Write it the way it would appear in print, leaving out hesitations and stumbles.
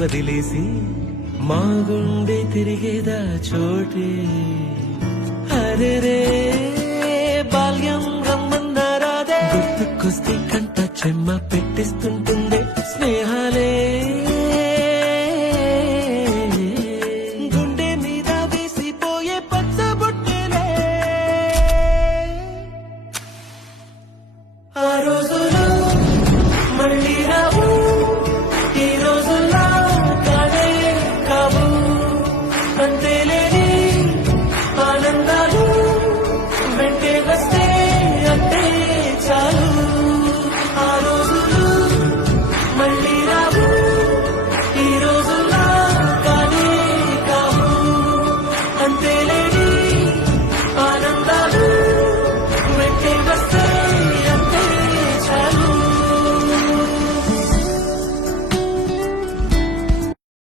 వదిలేసి మా గుండె తిరిగేదా చోటే అరెరే బాల్యం రమ్మన్నారాదే గుర్తుకొస్తే కంట చెమ్మ పెట్టిస్తుంటుంది